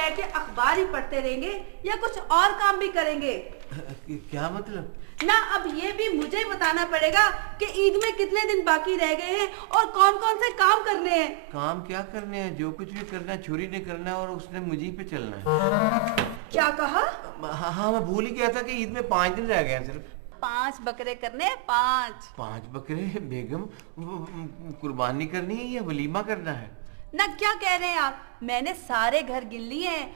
बैठ के अखबार ही पढ़ते रहेंगे या कुछ और काम भी करेंगे? क्या मतलब? ना अब ये भी मुझे ही बताना पड़ेगा कि ईद में कितने दिन बाकी रह गए हैं और कौन कौन से काम करने हैं। काम क्या करने हैं? जो कुछ भी करना है छुरी ने करना है और उसने मुझे पे चलना है। क्या कहा? हाँ, मैं भूल ही गया था कि ईद में 5 दिन रह गए हैं सिर्फ। 5 बकरे करने हैं, 5। 5 बकरे? बेगम, कुर्बानी करनी है या वलीमा करना है? ना क्या कह रहे हैं आप? मैंने सारे घर गिन लिए हैं,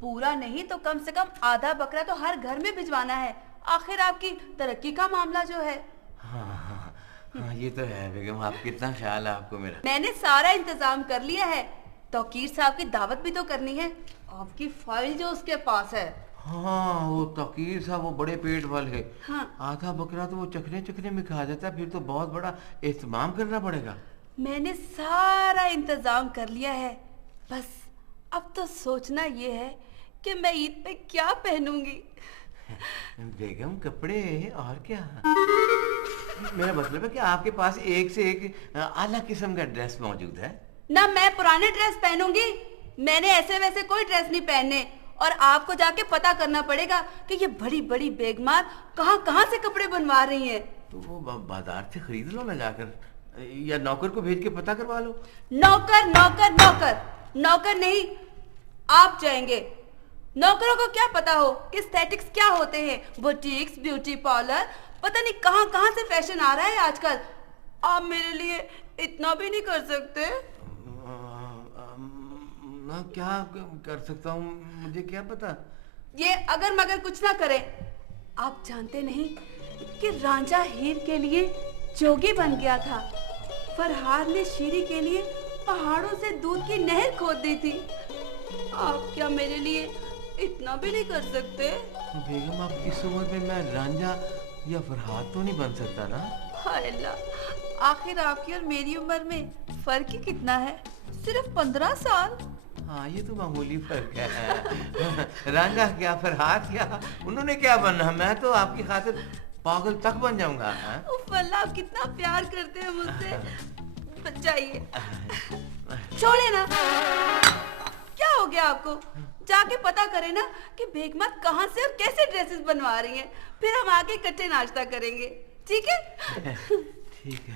पूरा नहीं तो कम से कम आधा बकरा तो हर घर में भिजवाना है। आखिर आपकी तरक्की का मामला जो है। हाँ, ये तो है बेगम। आप कितना ख्याल है आपको मेरा। मैंने सारा इंतजाम कर लिया है। तौकीर साहब की दावत भी तो करनी है, आपकी फाइल जो उसके पास है। हाँ, वो तकीर साहब वो बड़े पेट वाले। हाँ। आधा बकरा तो वो चखने चखने में खा जाता है, फिर तो बहुत बड़ा एहतमाम करना पड़ेगा। मैंने सारा इंतजाम कर लिया है, बस अब तो सोचना ये है कि मैं ईद पे क्या पहनूंगी। बेगम, कपड़े और क्या? मेरा मतलब है कि आपके पास एक से एक आला किस्म का ड्रेस मौजूद है ना। मैं पुराने ड्रेस पहनूंगी, मैंने ऐसे वैसे कोई ड्रेस नहीं पहनने। और आपको जाके पता करना पड़ेगा कि ये बड़ी बड़ी बेगमार कहाँ कहाँ से कपड़े बनवा रही हैं। तो वो बाजार से खरीद लो ना जाकर, या नौकर को भेज के पता करवा लो। नौकर नौकर नौकर नौकर नहीं, आप जाएंगे। नौकरों को क्या पता हो कि एस्थेटिक्स क्या होते हैं, बुटीक्स, ब्यूटी पार्लर, पता नहीं कहाँ कहाँ से फैशन आ रहा है आजकल। आप मेरे लिए इतना भी नहीं कर सकते? मैं क्या कर सकता हूँ, मुझे क्या पता। ये अगर मगर कुछ ना करें। आप जानते नहीं कि रांझा हीर के लिए जोगी बन गया था, फरहाद ने शीरी के लिए पहाड़ों से दूध की नहर खोद दी थी। आप क्या मेरे लिए इतना भी नहीं कर सकते? बेगम, आप इस उम्र में मैं रांझा या फरहाद तो नहीं बन सकता ना। हाय अल्लाह, आखिर आपकी और मेरी उम्र में फर्क ही कितना है? सिर्फ 15 साल। हाँ, ये तो मामूली फर्क है। रांझा क्या, फरहाद क्या, उन्होंने क्या बनना, मैं तो आपकी खातिर पागल तक बन जाऊंगा। उफ अल्लाह, कितना प्यार करते हैं मुझसे। बचाइए, छोड़े ना। क्या हो गया आपको? जाके पता करें ना कि बेगमत कहाँ से और कैसे ड्रेसेस बनवा रही हैं, फिर हम आके इकट्ठे नाश्ता करेंगे, ठीक है? ठीक है।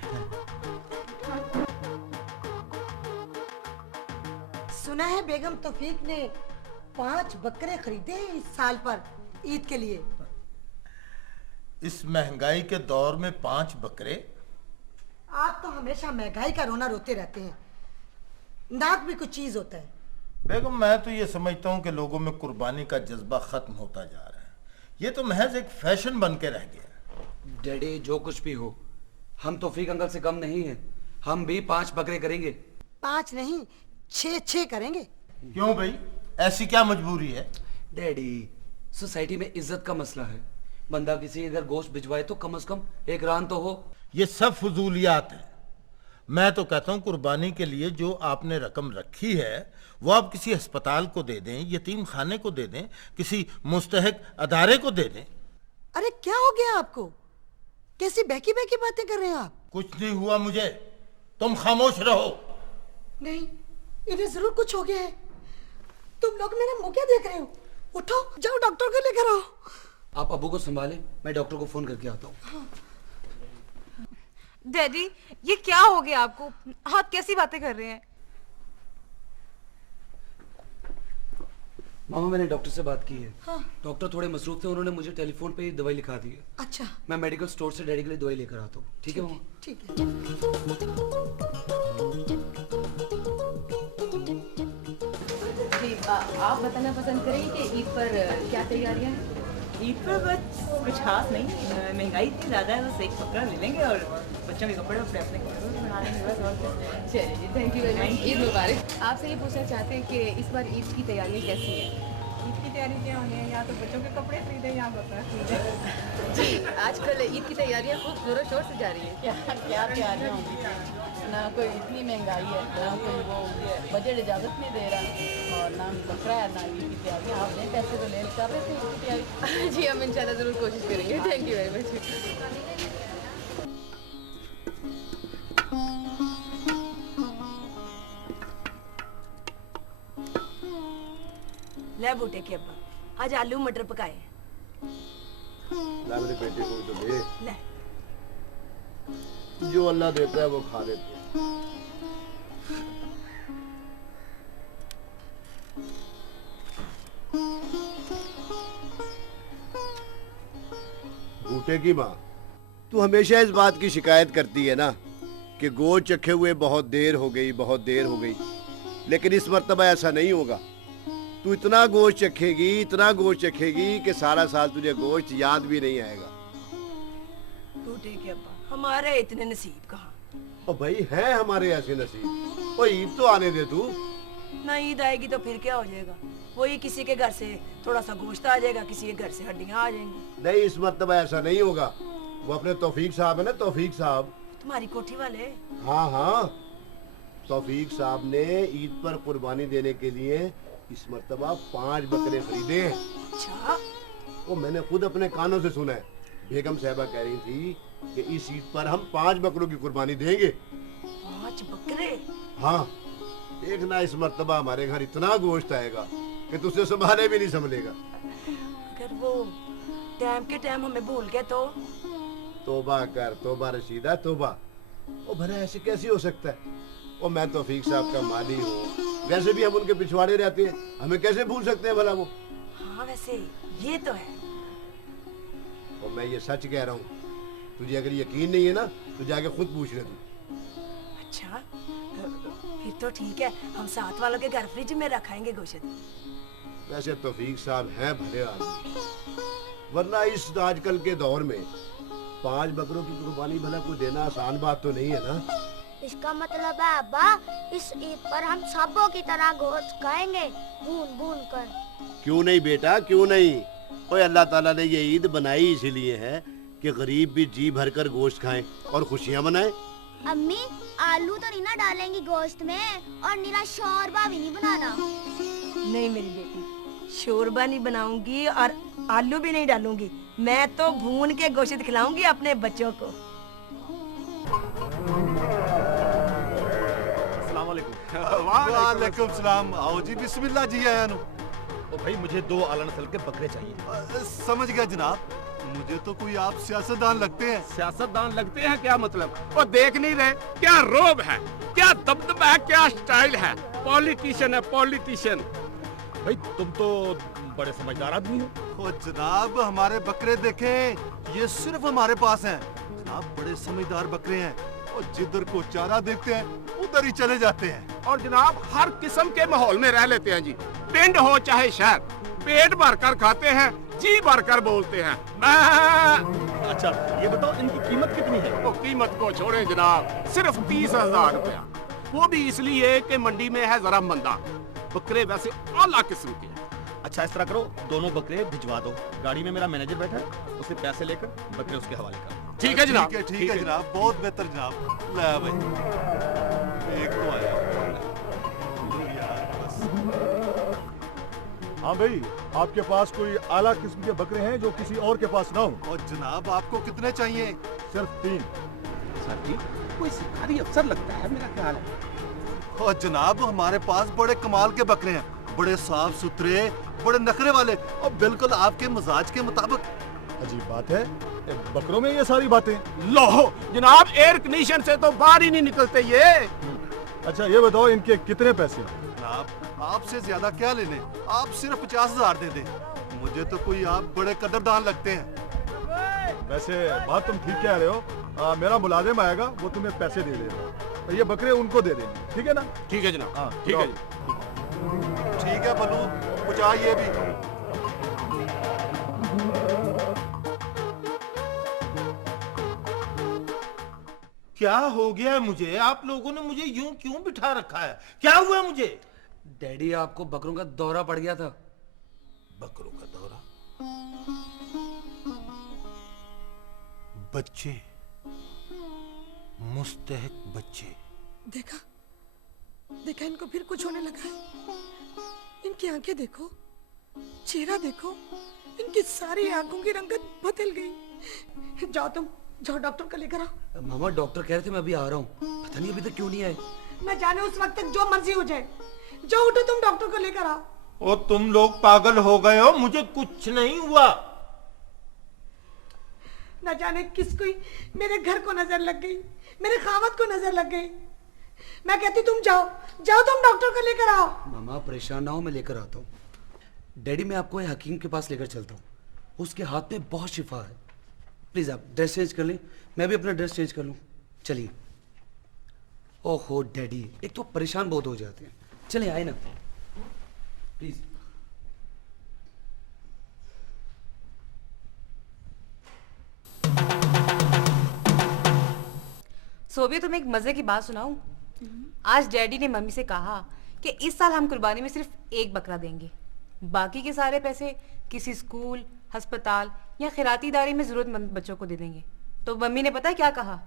सुना है बेगम तौफीक ने 5 बकरे खरीदे हैं इस साल पर ईद के लिए। इस महंगाई के दौर में 5 बकरे? आप तो हमेशा महंगाई का रोना रोते रहते हैं, नाक भी कुछ चीज होता है। बेगम, मैं तो ये समझता हूँ कि लोगों में कुर्बानी का जज्बा खत्म होता जा रहा है। ये तो महज एक फैशन बन के रह गया। डैडी, जो कुछ भी हो, हम तौफीक अंकल से कम नहीं हैं। हम भी 5 बकरे करेंगे। 5 नहीं, 6 करेंगे। क्यों भाई, ऐसी क्या मजबूरी है? डैडी, सोसाइटी में इज्जत का मसला है। बंदा किसी अगर गोश्त भिजवाए तो कम से कम एक रान तो हो। ये सब फजूलियात है। मैं तो कहता हूँ कुर्बानी के लिए जो आपने रकम रखी है वो आप किसी अस्पताल को दे दें, यतीम खाने को दे दें, किसी मुस्तहक अदारे को दे दें। अरे क्या हो गया आपको? कैसी बहकी बहकी बातें कर रहे हैं आप? कुछ नहीं हुआ मुझे, तुम खामोश रहो। नहीं, इन्हें जरूर कुछ हो गया है। तुम लोग मेरा मुंह क्या देख रहे हो? उठो, जाओ डॉक्टर को लेकर आओ। आप अबू को संभालें, मैं डॉक्टर को फोन करके आता हूँ। हाँ। डैडी, ये क्या हो गया आपको? आप कैसी बातें कर रहे हैं? मामा, मैंने डॉक्टर से बात की है। हाँ। डॉक्टर थोड़े मसरूफ थे, उन्होंने मुझे टेलीफोन पे ही दवाई लिखा दी है। अच्छा, मैं मेडिकल स्टोर से डैडी के लिए दवाई लेकर आता हूँ। ठीक है मामा? ठीक है। जी, आप बताना पसंद करेंगे कि ईद पर क्या तैयारियां हैं? ईद पर बस कुछ खास नहीं, महंगाई इतनी ज़्यादा है, बस एक कपड़ा ले लेंगे और बच्चों के कपड़े अपने अपने कपड़े बना लेंगे बस, और क्या। चलिए जी, thank you very much. Eid मुबारक। आपसे ये पूछना चाहते हैं कि इस बार ईद की तैयारियां कैसी हैं? ईद की तैयारी क्या होनी है, या तो बच्चों के कपड़े खरीदे या बकरा खरीदे। जी, आजकल ईद की तैयारियां खूब ज़ोरों शोर से जा रही है। क्या क्या तैयारियां होंगी? ना कोई इतनी महंगाई है, ना कोई वो बजट इजाज़त नहीं दे रहा, और ना बकरा है, ना ईद की तैयारियाँ। आपने पैसे तो ले कर रहे थे ईद की तैयारी। जी, हम इंशाल्लाह ज़रूर कोशिश करेंगे। Thank you very much. ले बूटे के अब्बा, आज आलू मटर पकाए। ला मेरे बेटे को तो दे। ले। जो अल्लाह देता है वो खा लेते हैं। बूटे की माँ, तू हमेशा इस बात की शिकायत करती है ना कि गोश्त चखे हुए बहुत देर हो गई, बहुत देर हो गई, लेकिन इस मर्तबा ऐसा नहीं होगा। तू इतना गोश्त चखेगी कि सारा साल तुझे गोश्त याद भी नहीं आएगा। बूटे के अब्बा, हमारे इतने नसीब कहाँ। ओ भाई, है हमारे ऐसे नसीब। ओ ईद तो आने दे तू। ना ईद आएगी तो फिर क्या हो जाएगा, वही किसी के घर से थोड़ा सा गोश्त आ जाएगा, किसी के घर से हड्डियां आ जाएंगी। नहीं, इस मर्तबा ऐसा नहीं होगा। वो अपने तौफीक साहब है ना, तौफीक साहब, तुम्हारी कोठी वाले। हाँ हाँ, तौफीक साहब ने ईद पर कुर्बानी देने के लिए इस मर्तबा 5 बकरे खरीदे हैं। अच्छा? वो मैंने खुद अपने कानों से सुना है। बेगम साहबा कह रही थी कि इस ईद पर हम 5 बकरों की कुर्बानी देंगे। 5 बकरे? हाँ, देखना इस मर्तबा हमारे घर इतना गोश्त आएगा कि तुझसे संभाले भी नहीं संभलेगा। अगर वो टाइम के टाइम हमें भूल गए तो? तोबा कर, तोबा रशीदा, तोबा। ओ भला ऐसे कैसे हो सकता है? ओ मैं तौफीक साहब का माली हूँ, वैसे भी हम उनके पिछवाड़े रहते हैं, हमें कैसे भूल सकते हैं भला वो? हाँ वैसे ये तो है। और मैं ये सच कह रहा हूँ, तुझे अगर यकीन नहीं है ना तो जाके खुद पूछ ले तू। अच्छा, फिर तो ठीक है, हम साथ वालों के घर फ्रिज में रखाएंगे गोश्त। वैसे तौफीक साहब हैं भले आदमी, वरना इस आजकल के दौर में 5 बकरों की कुर्बानी भला कोई देना आसान बात तो नहीं है ना। इसका मतलब है अब्बा, इस ईद पर हम सबों की तरह गोश्त खाएंगे, भून भून कर। क्यों नहीं बेटा, क्यों नहीं। ओए अल्लाह ताला ने ये ईद बनाई इसीलिए है कि गरीब भी जी भरकर गोश्त खाएं और खुशियां मनाएं। अम्मी, आलू तो नहीं ना डालेंगी गोश्त में, और नीरा शोरबा भी नहीं बनाना। नहीं मेरी बेटी, शोरबा नहीं बनाऊंगी और आलू भी नहीं डालूंगी, मैं तो भून के गोश्त खिलाऊंगी अपने बच्चों को। वालेकुम सलाम। आओ जी, बिस्मिल्लाह जी। आया नु। ओ भाई, मुझे 2 आला नस्ल के बकरे चाहिए। समझ गया जनाब। मुझे तो कोई आप सियासतदान लगते हैं। सियासतदान लगते हैं क्या मतलब? वो देख नहीं रहे क्या रोब है, क्या दबदबा है, क्या स्टाइल है? पॉलिटिशियन है, पॉलिटिशियन। भाई तुम तो बड़े समझदार आदमी हो। ओ जनाब, हमारे बकरे देखें, ये सिर्फ हमारे पास हैं। जनाब बड़े समझदार बकरे हैं, और जिधर को चारा देखते हैं उधर ही चले जाते हैं। और जनाब हर किस्म के माहौल में रह लेते हैं जी, पिंड हो चाहे शहर, पेट भरकर खाते हैं, जी भरकर बोलते हैं। अच्छा ये बताओ, इनकी कीमत कितनी है? वो कीमत को छोड़े जनाब, सिर्फ 30,000 रुपया, वो भी इसलिए कि मंडी में है जरा मंदा। बकरे वैसे आला किस्म के हैं। अच्छा इस तरह करो, दोनों बकरे भिजवा दो, गाड़ी में मेरा मैनेजर बैठा है, उससे पैसे लेकर बकरे उसके हवाले कर। ठीक है जनाब। ठीक है जनाब, बहुत बेहतर जनाब। ले भाई, एक तो आया। हाँ भाई, आपके पास कोई आला किस्म के बकरे हैं जो किसी और के पास ना हो? और जनाब आपको कितने चाहिए? सिर्फ 3। सर जी, कोई सरकारी अफसर लगता है मेरा ख्याल है। और जनाब हमारे पास बड़े कमाल के बकरे हैं, बड़े साफ सुथरे, बड़े नखरे वाले, और बिल्कुल आपके मिजाज के मुताबिक। अजीब बात है, बकरों में ये सारी बातें। लो जनाब, एयर कंडीशन से तो बाहर ही नहीं निकलते ये। अच्छा ये बताओ, इनके कितने पैसे? जनाब आपसे ज्यादा क्या लेने, आप सिर्फ 50,000 दे दें। मुझे तो कोई आप बड़े कदरदान लगते हैं। वैसे बात तुम ठीक कह रहे हो, मेरा मुलाजिम आएगा, वो तुम्हें पैसे दे देगा, तो ये बकरे उनको दे देंगे, ठीक है ना? ठीक है जनाब। हाँ ठीक है। ठीक है बलू, पहुंचा ये भी। क्या हो गया मुझे? आप लोगों ने मुझे यूं क्यों बिठा रखा है? क्या हुआ मुझे? डैडी आपको बकरों का दौरा पड़ गया था। बकरों का दौरा? बच्चे, मुस्तहक बच्चे। देखा देखा, इनको फिर कुछ होने लगा है। इनकी आंखें देखो, चेहरा देखो, इनकी सारी आंखों की रंगत बदल गई। जाओ तुम, जाओ डॉक्टर को लेकर आओ। मामा डॉक्टर कह रहे थे मैं अभी आ रहा हूँ, पता नहीं अभी तक क्यों नहीं आए। मैं जाने उस वक्त तक जो मर्जी हो जाए। जाओ उठो तुम, डॉक्टर को लेकर आओ। ओ तुम लोग पागल हो गए हो, मुझे कुछ नहीं हुआ। न जाने किसको मेरे घर को नजर लग गई, मेरे खामत को नजर लग गई। मैं कहती तुम जाओ जाओ, तुम डॉक्टर को लेकर आओ। मामा परेशान ना हो, मैं लेकर आता हूँ। डैडी मैं आपको हकीम के पास लेकर चलता हूँ, उसके हाथ में बहुत शिफा है। प्लीज आप ड्रेस चेंज कर लें, मैं भी अपना ड्रेस चेंज कर लूँ। चलिए। ओहो डैडी, एक तो परेशान बहुत हो जाते हैं। चलिए आए ना प्लीज। सोबिया तुम्हें एक मजे की बात सुनाऊं? आज डैडी ने मम्मी से कहा कि इस साल हम कुर्बानी में सिर्फ एक बकरा देंगे, बाकी के सारे पैसे किसी स्कूल, अस्पताल या खैराती इदारे में जरूरतमंद बच्चों को दे देंगे। तो मम्मी ने पता है क्या कहा?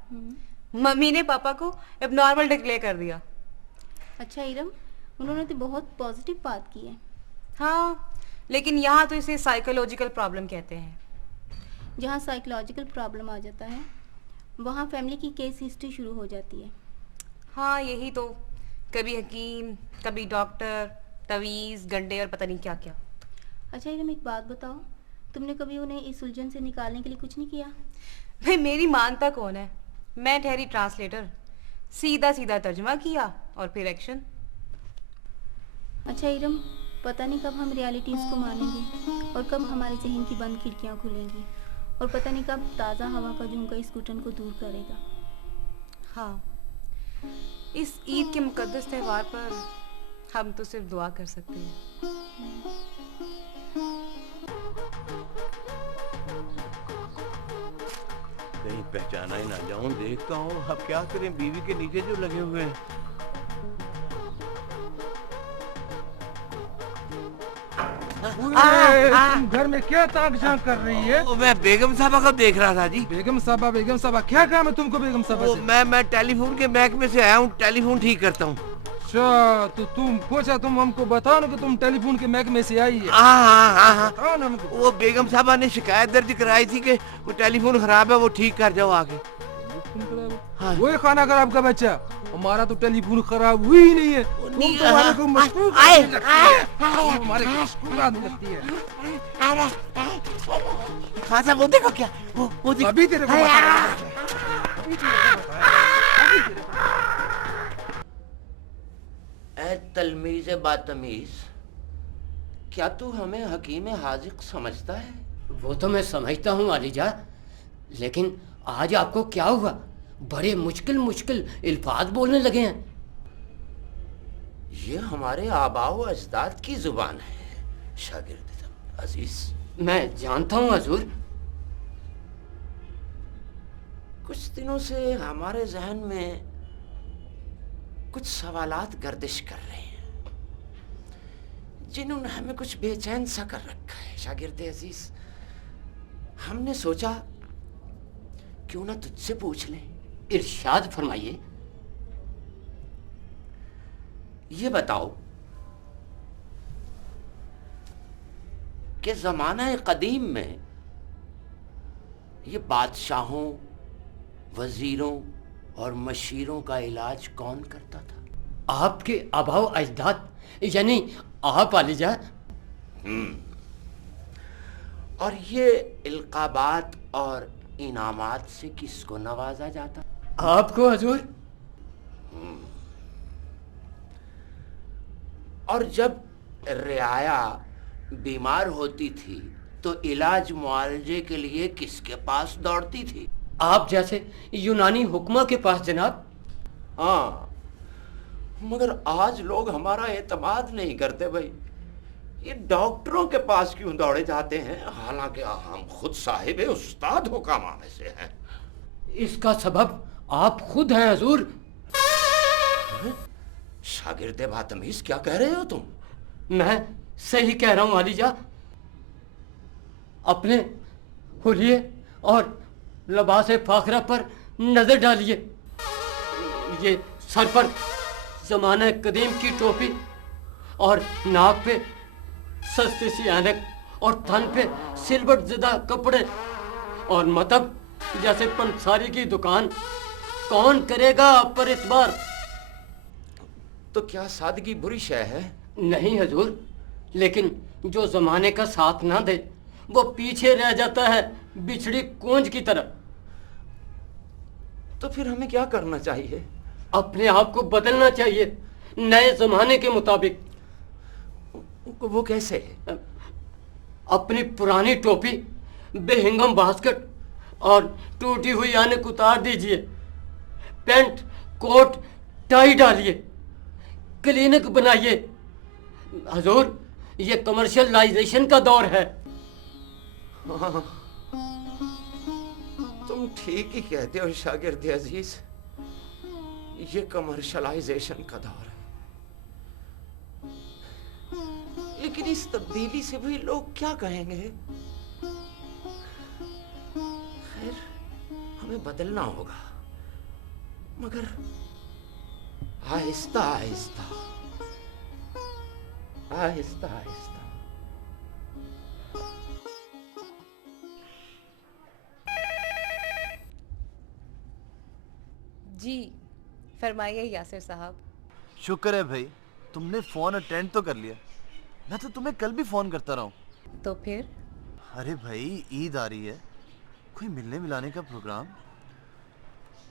मम्मी ने पापा को एबनॉर्मल डिक्लेयर कर दिया। अच्छा इरम, उन्होंने तो बहुत पॉजिटिव बात की है। हाँ, लेकिन यहाँ तो इसे साइकोलॉजिकल प्रॉब्लम कहते हैं। जहाँ साइकोलॉजिकल प्रॉब्लम आ जाता है वहाँ फैमिली की केस हिस्ट्री शुरू हो जाती है। हाँ यही तो, कभी हकीम, कभी डॉक्टर, तवीज़, गंडे और पता नहीं क्या क्या। अच्छा इरम एक बात बताओ, तुमने कभी उन्हें इस उलझन से निकालने के लिए कुछ नहीं किया? भाई मेरी मानता कौन है, मैं ठहरी ट्रांसलेटर, सीधा सीधा तर्जमा किया और फिर एक्शन। अच्छा इरम, पता नहीं कब हम रियलिटीज़ को मानेंगे और कब हमारे जहन की बंद खिड़कियाँ खुलेंगी, और पता नहीं कब ताज़ा हवा का झोंका इस घुटन को दूर करेगा। हाँ, इस ईद के मुकद्दस त्यौहार पर हम तो सिर्फ दुआ कर सकते हैं। कहीं पहचाना ही ना जाऊं, देखता हूँ। अब क्या करें, बीवी के नीचे जो लगे हुए हैं। तुम घर में क्या ताक झांक कर रही है? मैं बेगम साहबा को देख रहा था जी। बेगम साहबा क्या काम है तुमको बेगम साहबा से? मैं टेलीफोन के महकमे से आया हूँ, टेलीफोन ठीक करता हूँ। अच्छा, तो तुम पूछा, तुम हमको बताओ ना कि तुम टेलीफोन के महकमे से आई है। हाँ। बताओ ना हमको। वो बेगम साहबा ने शिकायत दर्ज कराई थी कि वो टेलीफोन खराब है, वो ठीक कर जाओ आगे। हाँ। वही खाना खराब का बच्चा, हमारा तो टेलीफोन खराब हुई ही नहीं है। तुम तो हमारे को मशहूर आदमी लगती है। तुम हमारे को मशहूर आदमी लगती है। हाँ साहब, वो देखो क्या, वो देखो। अभी तेरे को बताया। ऐ तलमीज़ बातमीज़, क्या तू हमें हकीम हाजिक समझता है? वो तो मैं समझता हूँ वालिजा, लेकिन आज आपको क्या हुआ? बड़े मुश्किल मुश्किल अल्फाज बोलने लगे हैं। ये हमारे आबाओ अजदाद की जुबान है शागिर्द अजीज। मैं जानता हूँ हजूर। कुछ दिनों से हमारे जहन में कुछ सवालात गर्दिश कर रहे हैं, जिन्होंने हमें कुछ बेचैन सा कर रखा है शागिर्द अजीज। हमने सोचा क्यों ना तुझसे पूछ लें। इरशाद फरमाइए। ये बताओ कि ज़माना कदीम में ये बादशाहों, वजीरों और मशीरों का इलाज कौन करता था? आपके आबाओ अजदाद, यानी आप वालिजा। और ये इल्काबात और इनामात से किसको नवाजा जाता? आपको हजूर। और जब रियाया बीमार होती थी तो इलाज मुआवजे के लिए किसके पास दौड़ती थी? आप जैसे यूनानी हुक्मा के पास जनाब। हाँ, मगर आज लोग हमारा एतमाद नहीं करते भाई। ये डॉक्टरों के पास क्यों दौड़े जाते हैं, हालांकि हम खुद साहिब उस्ताद हुकामा में से हैं। इसका सबब आप खुद हैं हजूर। शागिर्द बातमीज, क्या कह रहे हो तुम? मैं सही कह रहा हूँ वालिजा। अपने हुलिये और लबास फाखरा पर नजर डालिए। ये सर पर जमाना कदीम की टोपी और नाक पे सस्ती सी ऐनक और थन पे सिल्वर ज़दा कपड़े और मतलब जैसे पंसारी की दुकान। कौन करेगा आप पर इतबार? तो क्या सादगी बुरी शय है? नहीं हजूर, लेकिन जो जमाने का साथ ना दे वो पीछे रह जाता है बिछड़ी कूंज की तरह। तो फिर हमें क्या करना चाहिए? अपने आप को बदलना चाहिए नए जमाने के मुताबिक। वो कैसे? अपनी पुरानी टोपी, बेहिंगम बास्केट और टूटी हुई ऐनक उतार दीजिए, पैंट कोट टाई डालिए, क्लिनिक बनाइए। हजूर, ये कमर्शियलाइजेशन का दौर है। हाँ, तुम ठीक ही कहते हो शागिर्द अजीज, ये कमर्शियलाइजेशन का दौर है। लेकिन इस तब्दीली से भी लोग क्या कहेंगे? खैर, हमें बदलना होगा, मगर आहिस्ता आहिस्ता, आहिस्ता आहिस्ता। जी फरमाइए यासिर साहब। शुक्र है भाई, तुमने फोन अटेंड तो कर लिया। मैं तो तुम्हें कल भी फोन करता रहा हूँ। तो फिर? अरे भाई, ईद आ रही है, कोई मिलने मिलाने का प्रोग्राम?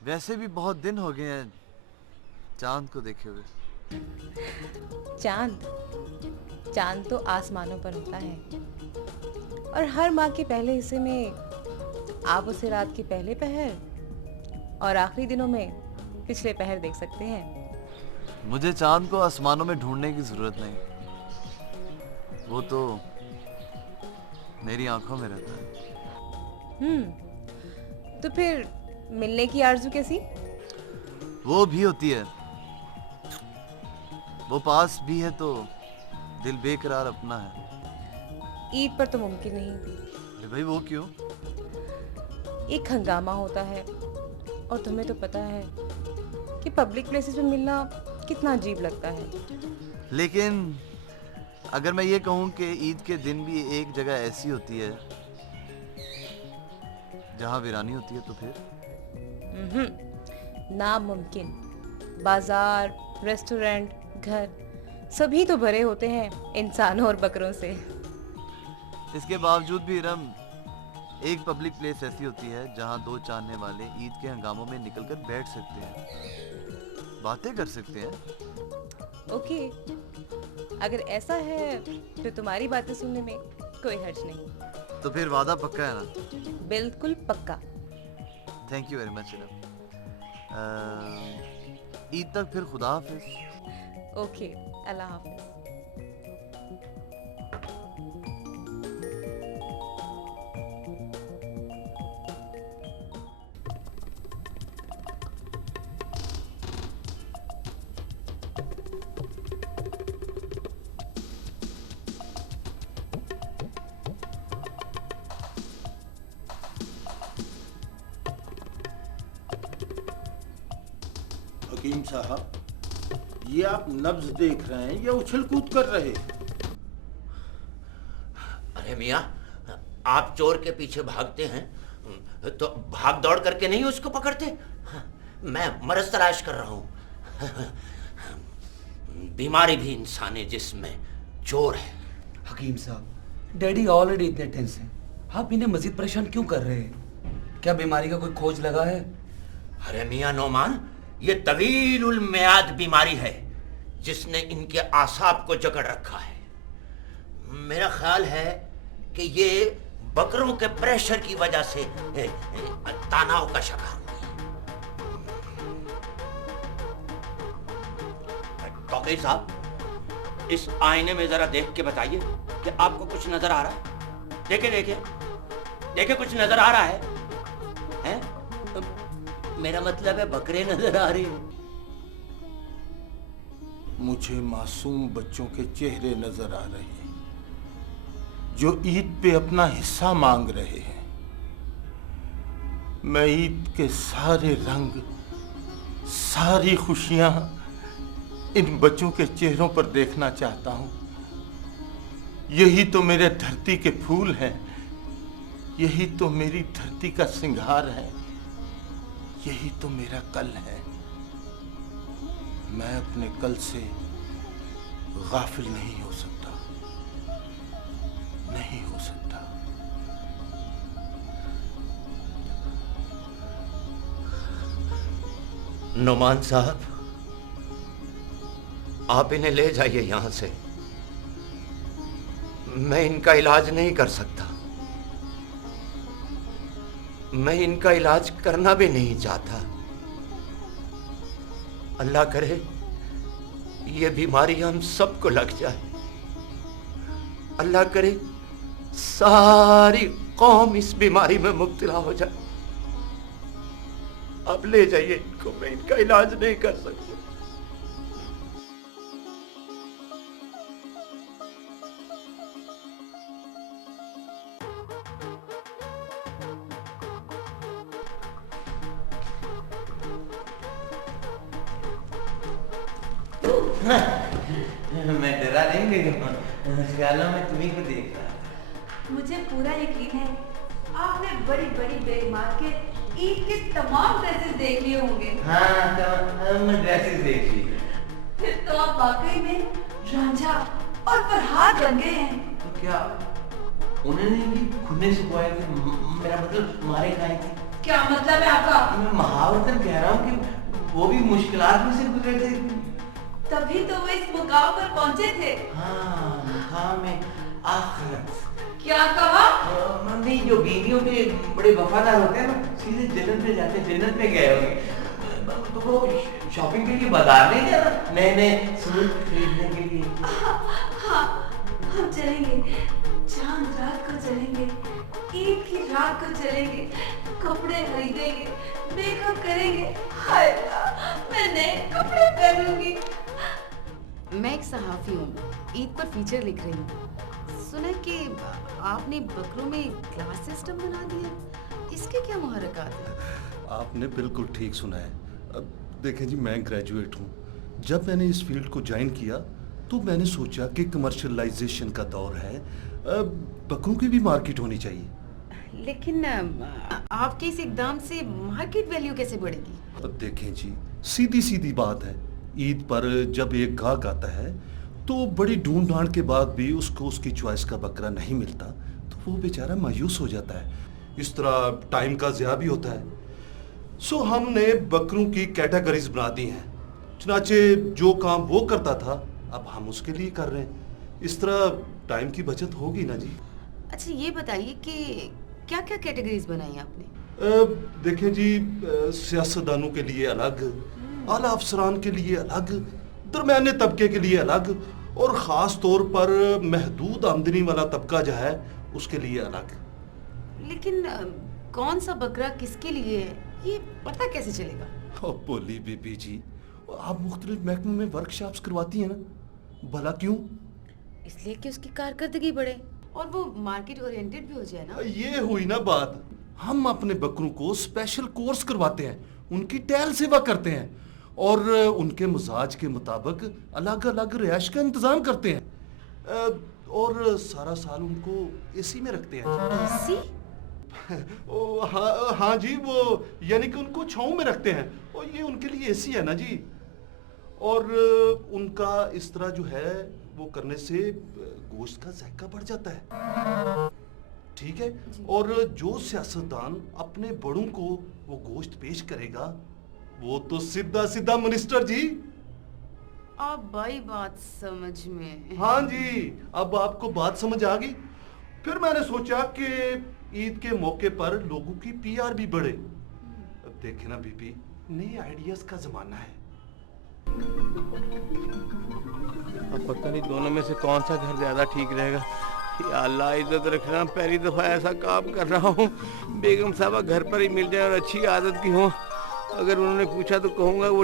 वैसे भी बहुत दिन हो गए हैं चांद को देखे हुए। चांद तो आसमानों पर होता है, और हर माह के पहले हिस्से में आप उसे रात के पहले पहर और आखिरी दिनों में पिछले पहर देख सकते हैं। मुझे चांद को आसमानों में ढूंढने की जरूरत नहीं, वो तो मेरी आंखों में रहता है। तो फिर मिलने की आरज़ू कैसी? वो भी होती है, वो पास भी है तो दिल बेकरार अपना है। ईद पर तो मुमकिन नहीं। अरे भाई, वो क्यों? एक हंगामा होता है, और तुम्हें तो पता है कि पब्लिक प्लेसेस में मिलना कितना अजीब लगता है। लेकिन अगर मैं ये कहूँ कि ईद के दिन भी एक जगह ऐसी होती है जहाँ वीरानी होती है, तो फिर? नामुमकिन। बाजार, रेस्टोरेंट, घर सभी तो भरे होते हैं इंसानों और बकरों से। इसके बावजूद भी इरम, एक पब्लिक प्लेस ऐसी होती है जहाँ दो चाहने वाले ईद के हंगामों में निकलकर बैठ सकते हैं, बातें कर सकते हैं। ओके, अगर ऐसा है तो तुम्हारी बातें सुनने में कोई हर्ज नहीं। तो फिर वादा पक्का है ना? बिल्कुल पक्का। Thank you very much Iram. Eid तक फिर खुदा हाफिज। ओके, अल्लाह हाफिज। हकीम साहब, ये आप नब्ज देख रहे हैं या उछल कूद कर रहे हैं? अरे मियाँ, आप चोर के पीछे भागते हैं तो भाग दौड़ करके नहीं उसको पकड़ते? मैं मर्ज तलाश कर रहा हूँ। बीमारी भी इंसानी जिस्म में चोर है। हकीम साहब, डैडी ऑलरेडी इतने टेंस हैं, आप इन्हें मजीद परेशान क्यों कर रहे हैं? क्या बीमारी का कोई खोज लगा है? अरे मियाँ नोमान, ये तवीलुल मियाद बीमारी है जिसने इनके आसाब को जकड़ रखा है। मेरा ख्याल है कि ये बकरों के प्रेशर की वजह से तनाव का शिकार हुई। डॉक्टर साहब, इस आईने में जरा देख के बताइए कि आपको कुछ नजर आ रहा है? देखे देखे देखे, कुछ नजर आ रहा है? हैं? मेरा मतलब है बकरे नजर आ रहे हैं। मुझे मासूम बच्चों के चेहरे नजर आ रहे हैं जो ईद पे अपना हिस्सा मांग रहे हैं। मैं ईद के सारे रंग, सारी खुशियां इन बच्चों के चेहरों पर देखना चाहता हूं। यही तो मेरे धरती के फूल हैं, यही तो मेरी धरती का सिंगार है, यही तो मेरा कल है। मैं अपने कल से गाफिल नहीं हो सकता। नहीं हो सकता। नुमान साहब, आप इन्हें ले जाइए यहां से। मैं इनका इलाज नहीं कर सकता। मैं इनका इलाज करना भी नहीं चाहता। अल्लाह करे ये बीमारी हम सबको लग जाए। अल्लाह करे सारी कौम इस बीमारी में मुब्तला हो जाए। अब ले जाइए इनको, मैं इनका इलाज नहीं कर सकता। मैं डरा नहीं बेगम, ख्यालों में तुम्ही को देख रहा था। मुझे पूरा यकीन है आपने बड़ी बड़ी बेगमात के ईद के तमाम ड्रेसेस देख लिए होंगे। हाँ, तमाम ड्रेसेस देख ली। फिर तो आप वाकई में रांझा और फरहाद बन गए हैं। तो क्या उन्होंने भी खुदने सुखवाए थे? मेरा मतलब मारे खाए थे। क्या मतलब है आपका? मैं महावतन कह रहा हूँ कि वो भी मुश्किलात में से गुजरे थे। तभी तो वो इस मुकाम पर पहुंचे थे। हाँ, मुकाम में आखिरत। क्या कहा? नहीं, जो बीवियों के बड़े वफादार होते हैं ना, सीधे जन्नत में जाते हैं। जन्नत में गए होंगे। तो वो शॉपिंग के लिए बाजार नहीं गया ना, नए नए सूट खरीदने के लिए। हाँ, हम चलेंगे, चांद रात को चलेंगे, ईद की रात को चलेंगे, कपड़े खरीदेंगे, मेकअप करेंगे। हाय अल्लाह, मैं नए कपड़े पहनूंगी। मैं एक सहाफी हूँ, ईद पर फीचर लिख रही हूँ। सुना कि आपने बकरों में क्लास सिस्टम बना दिया, इसके क्या मुहर्रकात हैं? आपने बिल्कुल ठीक सुना है। अब देखें जी, मैं ग्रेजुएट हूँ। जब मैंने इस फील्ड को ज्वाइन किया तो मैंने सोचा कि कमर्शलाइजेशन का दौर है, बकरों की भी मार्केट होनी चाहिए। लेकिन आपके इस इकदाम से मार्केट वैल्यू कैसे बढ़ेगी? अब देखें जी, सीधी सीधी बात है। ईद पर जब एक गाहक आता है तो बड़ी ढूंढ ढांड के बाद भी उसको उसकी चॉइस का बकरा नहीं मिलता तो वो बेचारा मायूस हो जाता है। इस तरह टाइम का ज़िया भी होता है। सो हमने बकरों की कैटेगरीज बना दी हैं। चुनाचे जो काम वो करता था अब हम उसके लिए कर रहे हैं। इस तरह टाइम की बचत होगी ना जी। अच्छा, ये बताइए कि क्या क्या कैटेगरीज बनाई आपने? देखें जी, सियासतदानों के लिए अलग, आला अफसरान के लिए अलग, दरमियाने तबके के लिए अलग, और ख़ास तौर पर महदूद आमदनी वाला तबका जो है उसके लिए अलग। लेकिन कौन सा बकरा किसके लिए है ये पता कैसे चलेगा? ओ बोली बीबी जी, आप मुख्तलिफ महकमों में वर्कशॉप्स करवाती हैं ना, भला क्यों? इसलिए कि उसकी कारकर्दगी बढ़े और वो मार्केट ओरिएंटेड भी हो जाए ना। ये हुई ना बात। हम अपने बकरों को स्पेशल कोर्स करवाते हैं, उनकी टहल सेवा करते हैं और उनके मिजाज के मुताबिक अलग अलग रिहाइश का इंतजाम करते हैं और सारा साल उनको एसी में रखते हैं। एसी? हाँ जी, वो यानी कि उनको छांव में रखते हैं और ये उनके लिए एसी है ना जी। और उनका इस तरह जो है वो करने से गोश्त का जायका बढ़ जाता है, ठीक है। और जो सियासतदान अपने बड़ों को वो गोश्त पेश करेगा वो तो सीधा सीधा मिनिस्टर जी। अब भाई बात समझ में। हाँ जी, अब आपको बात समझ आ गई। फिर मैंने सोचा कि ईद के मौके पर लोगों की पीआर भी बढ़े। अब देखे ना बीबी, नए आइडियाज का जमाना है। अब पता नहीं दोनों में से कौन सा घर ज्यादा ठीक रहेगा। या अल्लाह इज्जत रखना, पहली दफा ऐसा काम कर रहा हूँ। बेगम साहबा घर पर ही मिल जाए और अच्छी आदत की हो। अगर उन्होंने पूछा तो कहूँगा वो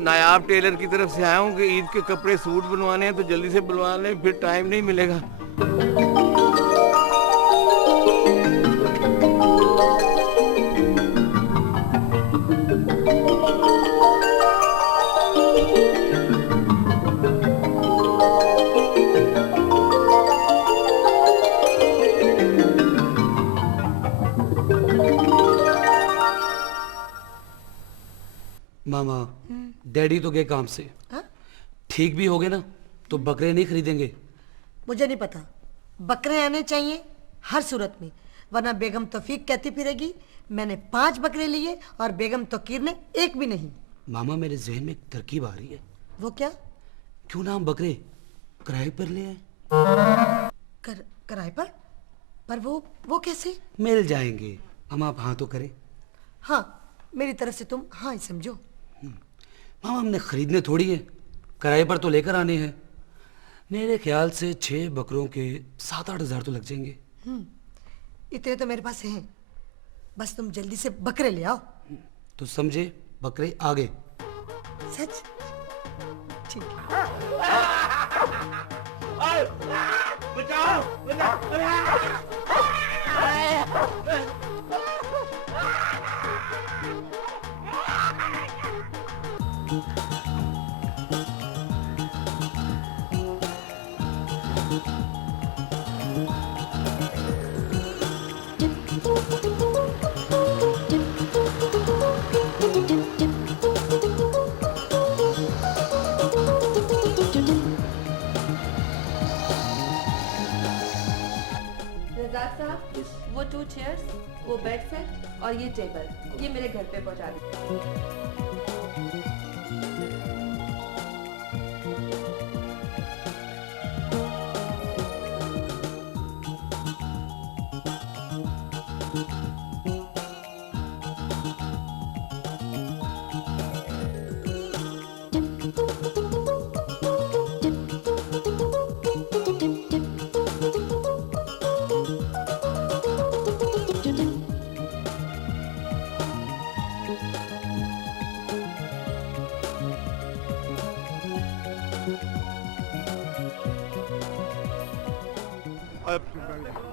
नायाब टेलर की तरफ से आया हूँ कि ईद के कपड़े सूट बनवाने हैं तो जल्दी से बनवा लें, फिर टाइम नहीं मिलेगा। मामा, डैडी तो गए काम से। ठीक भी हो गए ना तो बकरे नहीं खरीदेंगे। मुझे नहीं पता, बकरे आने चाहिए हर सूरत में, वरना बेगम तौफीक कहती फिरेगी मैंने 5 बकरे लिए और बेगम तौकीर ने एक भी नहीं। मामा मेरे जहन में एक तरकीब आ रही है। वो क्या? क्यों ना हम बकरे किराए पर ले आए? किराए पर वो कैसे? मिल जाएंगे, हम आप हाँ तो करें। हाँ, मेरी तरफ से तुम हाँ ही समझो। मामा हमने खरीदने थोड़ी है, किराए पर तो लेकर आने हैं। मेरे ख्याल से 6 बकरों के 7-8 हज़ार तो लग जाएंगे। इतने तो मेरे पास हैं, बस तुम जल्दी से बकरे ले आओ। तो समझे, बकरे आगे। सच? ठीक है। बचाओ, रजाक साहब, वो 2 चेयर्स, वो बेड सेट और ये टेबल, ये मेरे घर पे पहुंचा दीजिए।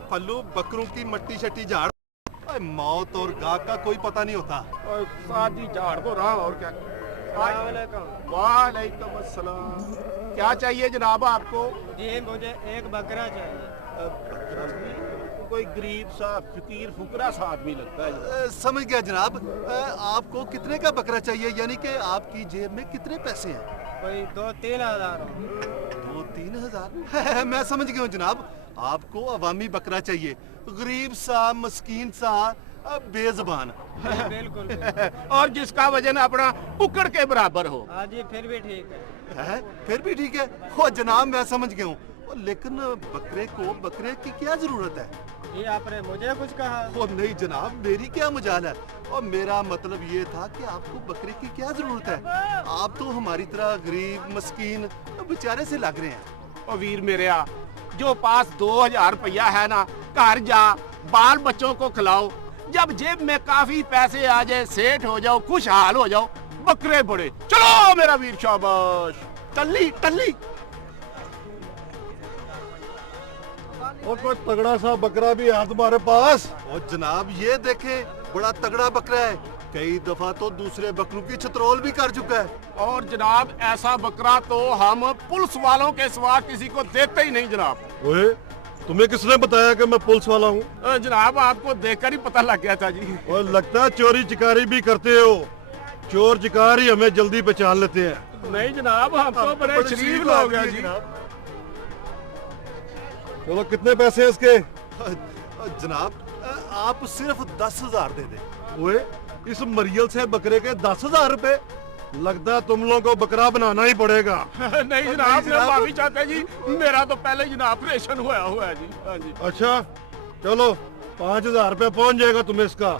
पल्लू, बकरों की मट्टी शट्टी झाड़, मौत और गाग का कोई पता नहीं होता। सादी झाड़ को रहा और क्या। वालेकुम अस्सलाम। क्या चाहिए जनाब आपको? जी मुझे एक बकरा चाहिए। कोई गरीब सा फकीर फुकरा सा आदमी लगता है। समझ गया जनाब। आपको कितने का बकरा चाहिए, यानी कि आपकी जेब में कितने पैसे हैं? कोई 2-3 हज़ार। 2-3 हज़ार? मैं समझ गया हूँ जनाब, आपको अवामी बकरा चाहिए, गरीब सा, मस्कीन सा, बेज़बान। बिल्कुल। और जिसका वजन अपना कुकड़ के बराबर हो। हाँ जी, फिर भी ठीक है। फिर भी ठीक है। ओ जनाब, मैं समझ गया हूँ, लेकिन बकरे की क्या जरूरत है? ये आपने मुझे कुछ कहा? ओ नहीं जनाब, मेरी क्या मजाल है। और मेरा मतलब ये था कि आपको बकरे की क्या जरूरत है? आप तो हमारी तरह गरीब मस्कीन बेचारे से लग रहे हैं। ओ वीर मेरे, जो पास 2000 रुपया है ना, घर जा, बाल बच्चों को खिलाओ, जब जेब में काफी पैसे आ जाए, सेठ हो जाओ, खुशहाल हो जाओ, बकरे बड़े। चलो मेरा वीर, शाबाश। टल्ली टल्ली। और कोई तगड़ा सा बकरा भी है तुम्हारे पास? और जनाब ये देखें, बड़ा तगड़ा बकरा है, कई दफा तो दूसरे बकरों की छतरोल भी कर चुका है। और जनाब ऐसा बकरा तो हम पुलिस वालों के सिवा किसी को देते ही नहीं जनाब। ओए, तुम्हें किसने बताया कि मैं पुलिस वाला हूँ? जनाब आपको देखकर ही पता लग गया था जी। और लगता है चोरी चिकारी भी करते हो। चोर चिकारी हमें जल्दी पहचान लेते हैं। नहीं जनाब, हम तो बड़े शरीफ लोग हैं जी। चलो, कितने पैसे हैं इसके? जनाब आप सिर्फ 10,000 दे दें। ओए, इस मरियल से बकरे के 10,000 रुपए? लगता है तुम लोगों को बकरा बनाना ही पड़ेगा। नहीं जनाब, मैं माफी चाहते जी, मेरा तो पहले जनाब ऑपरेशन हुआ है जी। हाँ जी। अच्छा चलो, 5,000 रुपए पहुंच जाएगा तुम्हें इसका।